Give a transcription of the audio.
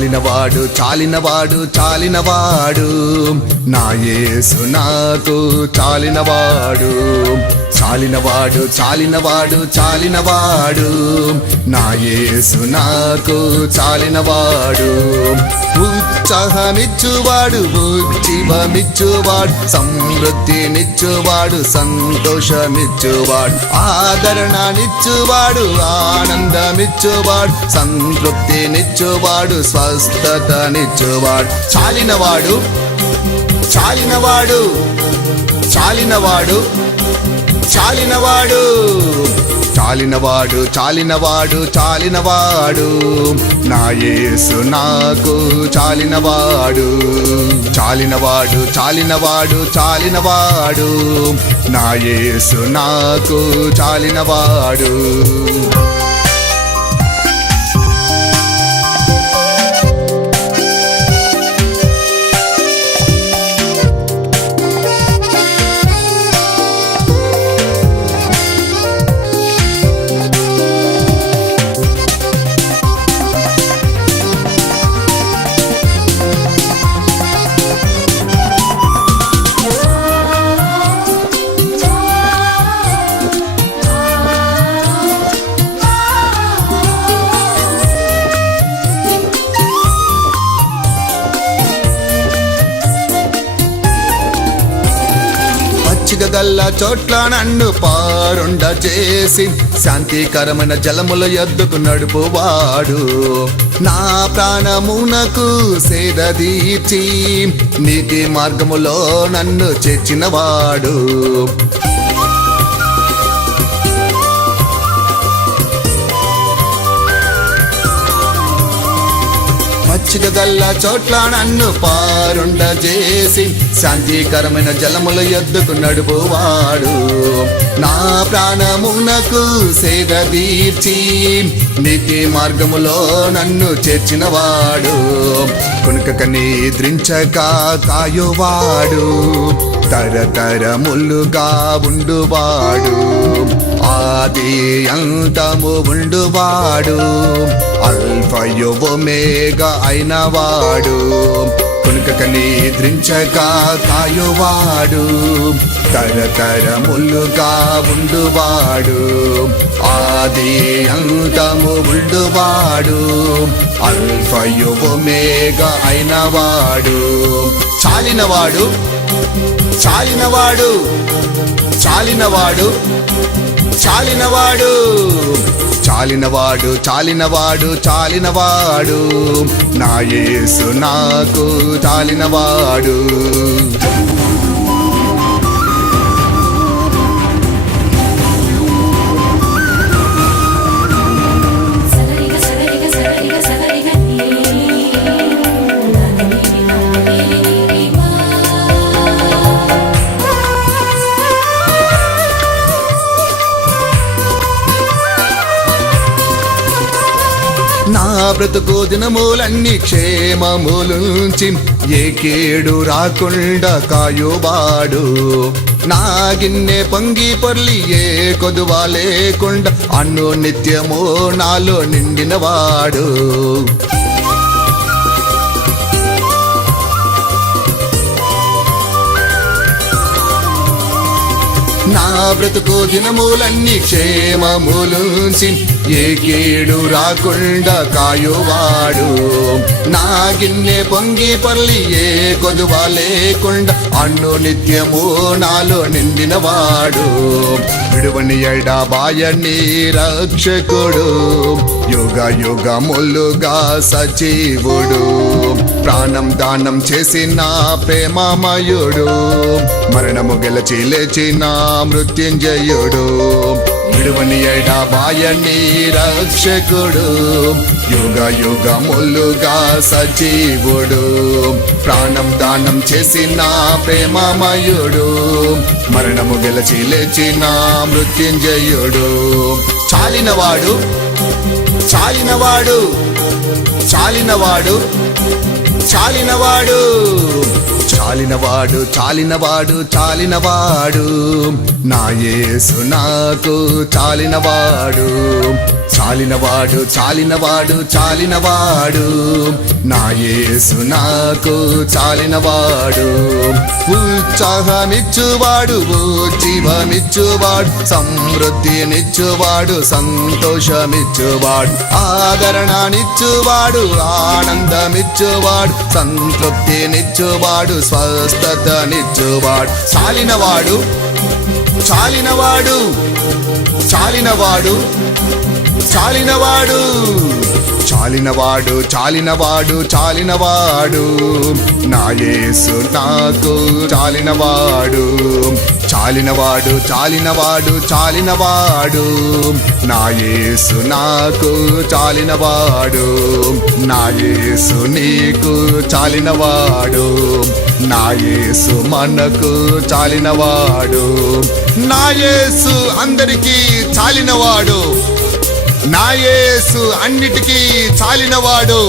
చాలినవాడు చాలినవాడు చాలినవాడు నా యేసు నాకు చాలినవాడు చాలినవాడు చాలినవాడు చాలినవాడు నా యేసు నాకు చాలినవాడు ఉత్సాహమిచ్చువాడు ఉజ్జీవమిచ్చువాడు సమృద్ధినిచ్చువాడు సంతోషమిచ్చువాడు ఆదరణనిచ్చువాడు ఆనందమిచ్చువాడు సంతృప్తినిచ్చువాడు స్వస్థతనిచ్చువాడు చాలినవాడు చాలినవాడు చాలినవాడు చాలినవాడు చాలినవాడు చాలినవాడు చాలినవాడు నా యేసు నాకు చాలినవాడు చాలినవాడు చాలినవాడు చాలినవాడు నా యేసు నాకు చాలినవాడు గల్ల చోట్ల నన్ను పారుండ చేసి శాంతికరమైన జలముల యొద్దకు నడుపువాడు నా ప్రాణమునకు సేద తీర్చి నీతి మార్గములో నన్ను చేర్చినవాడు గల్ల చోట్ల నన్ను పారుండ చేసి శాంతికరమైన జలముల యొద్దకు నడుపువాడు నా ప్రాణమునకు సేద తీర్చి నీతి మార్గములో నన్ను చేర్చినవాడు కొనుకక నిద్రించక కాయువాడు తరతరములుగా ఉండువాడు ఆది అంతము ఉండువాడు అల్ఫయు ఒమేగా అయినవాడు కొనుకక నిద్రించక కాయువాడు తరతరములుగా ఉండువాడు ఆది అంతము ఉండువాడు అల్ఫయు ఒమేగా అయినవాడు చాలినవాడు చాలినవాడు చాలినవాడు చాలినవాడు చాలినవాడు చాలినవాడు చాలినవాడు నా యేసు నాకు చాలినవాడు నా బ్రతుకు దినములన్నీ క్షేమములుంచి ఏ కేడు రాకుండా కాయువాడు నా గిన్నె పొంగి పొర్లి ఏ కొదువ లేకుండా అన్ను నిత్యము నాలో నిండినవాడు నా బ్రతుకు దినములన్నీ క్షేమములుంచి ఏ కీడు రాకుండా కాయువాడు నా గిన్నె పొంగి పొర్లి ఏ కొదువ లేకుండా అన్ను నిత్యము నాలో నిండినవాడు విడువని ఎడబాయని రక్షకుడు యుగ యుగములుగా సజీవుడు ప్రాణం దానం చేసిన ప్రేమమయుడు, మరణము గెలిచి లేచిన మృత్యుంజయుడు, విడువని ఎడబాయని రక్షకుడు, యుగ యుగములుగా సజీవుడు, ప్రాణం దానం చేసిన ప్రేమమయుడు, మరణము గెలిచి లేచిన మృత్యుంజయుడు, చాలినవాడు చాలినవాడు చాలినవాడు చాలినవాడు చాలినవాడు చాలినవాడు చాలినవాడు నా యేసు నాకు చాలినవాడు, చాలినవాడు చాలినవాడు చాలినవాడు నా యేసు నాకు చాలినవాడు, ఉత్సాహమిచ్చువాడు జీవమిచ్చువాడు, సమృద్ధినిచ్చువాడు సంతోషమిచ్చువాడు, ఆదరణనిచ్చువాడు ఆనందమిచ్చువాడు, సంతృప్తినిచ్చువాడు స్వస్థతనిచ్చువాడు, చాలినవాడు చాలినవాడు చాలినవాడు చాలినవాడు చాలినవాడు చాలినవాడు చాలినవాడు నా యేసు నాకు చాలినవాడు, చాలినవాడు చాలినవాడు చాలినవాడు నా యేసు నాకు చాలినవాడు, నా యేసు నీకు చాలినవాడు, నా యేసు మనకు చాలినవాడు, నా యేసు అందరికీ చాలినవాడు, నా యేసు అన్నిటికీ చాలినవాడు.